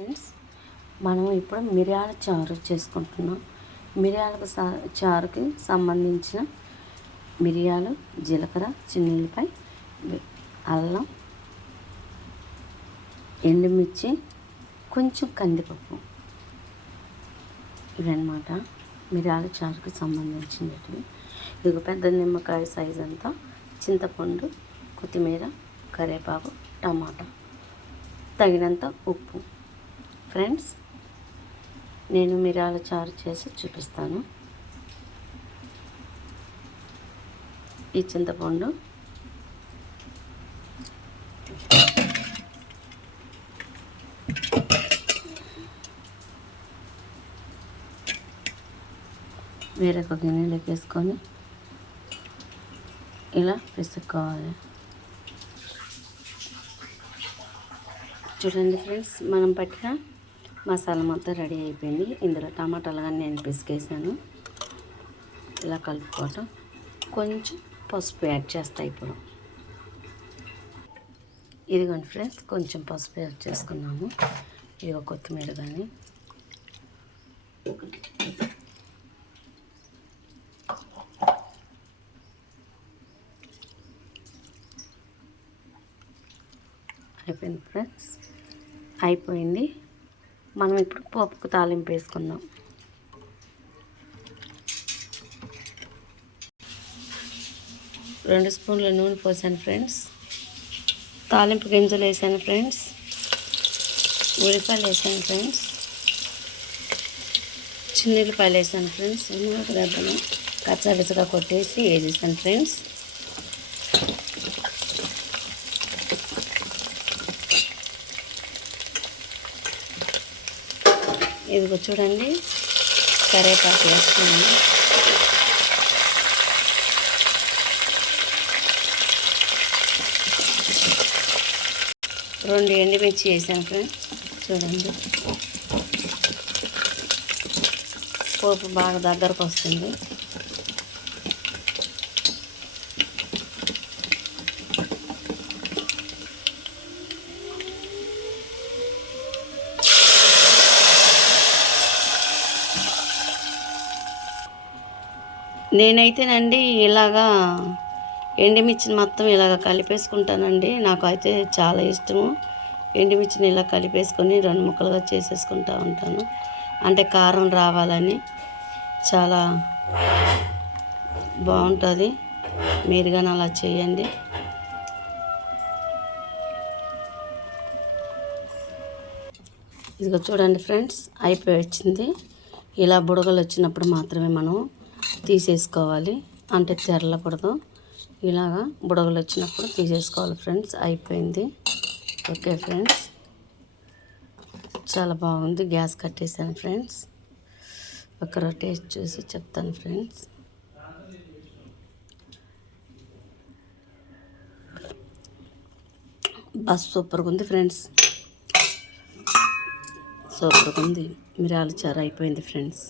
Friends, మనం ఇప్పుడు మిరియాల చారు చేసుకుంటున్నాం. మిరియాల చారుకి సంబంధించిన మిరియాలు, జీలకర్ర, చిన్నుల్లిపాయ, అల్లం, ఎండుమిర్చి, కొంచెం కందిపప్పు, ఇవన్నమాట మిరియాల చారుకి సంబంధించినవి. ఇది ఒక పెద్ద నిమ్మకాయ సైజ్ అంతా, చింతపండు, కొత్తిమీర, కరివేపాకు, టమాటా, తగినంత ఉప్పు. ఫ్రెండ్స్, నేను మిరియాల చారు చేసి చూపిస్తాను. ఈ చింతపండు, వేరొక గిన్నెలోకి వేసుకొని ఇలా పిసుక్కోవాలి. చూడండి ఫ్రెండ్స్, మనం పట్టిన మసాలా మొత్తం రెడీ అయిపోయింది. ఇందులో టమాటాలు కానీ నేను పిసికేసాను. ఇలా కలుపుకోవటం, కొంచెం పసుపు యాడ్ చేస్తా. ఇప్పుడు ఇదిగోండి ఫ్రెండ్స్, కొంచెం పసుపు యాడ్ చేసుకున్నాము. ఇదిగో కొత్తిమీర కానీ, అయిపోయింది ఫ్రెండ్స్, అయిపోయింది. మనం ఇప్పుడు పోపుకు తాలింపు వేసుకుందాం. రెండు స్పూన్ల నూనె పోసాను ఫ్రెండ్స్. తాలింపు గింజలు వేసాను ఫ్రెండ్స్. ఉల్లిపాయలు వేసాను ఫ్రెండ్స్. చిన్నుల్లిపాయలు వేసాను ఫ్రెండ్స్. గడ్డలు కచ్చాపిచ్చగా కొట్టేసి వేసేసాను ఫ్రెండ్స్. ఇదిగో చూడండి, కరివేపాకు వేస్తున్నాను. రెండు ఎండుమిర్చి వేసాను ఫ్రెండ్స్. చూడండి, పోపు బాగా దగ్గరకు వస్తుంది. నేనైతేనండి ఇలాగా ఎండుమిర్చిని మొత్తం ఇలాగ కలిపేసుకుంటానండి. నాకు అయితే చాలా ఇష్టము. ఎండుమిర్చిని ఇలా కలిపేసుకొని రెండు ముక్కలుగా చేసేసుకుంటూ ఉంటాను. అంటే కారం రావాలని చాలా బాగుంటుంది. మీరు కానీ అలా చేయండి. ఇదిగో చూడండి ఫ్రెండ్స్, అయిపోయి వచ్చింది. ఇలా బుడగలు వచ్చినప్పుడు మాత్రమే మనం తీసేసుకోవాలి, అంటే తెరలకూడదు. ఇలాగా బుడగలు వచ్చినప్పుడు తీసేసుకోవాలి ఫ్రెండ్స్. అయిపోయింది. ఓకే ఫ్రెండ్స్, చాలా బాగుంది. గ్యాస్ కట్టేసాను ఫ్రెండ్స్. ఒక టేస్ట్ చూసి చెప్తాను ఫ్రెండ్స్. బస్ సూపర్గా ఉంది ఫ్రెండ్స్, సూపర్గా ఉంది. మిరియాల చారు అయిపోయింది ఫ్రెండ్స్.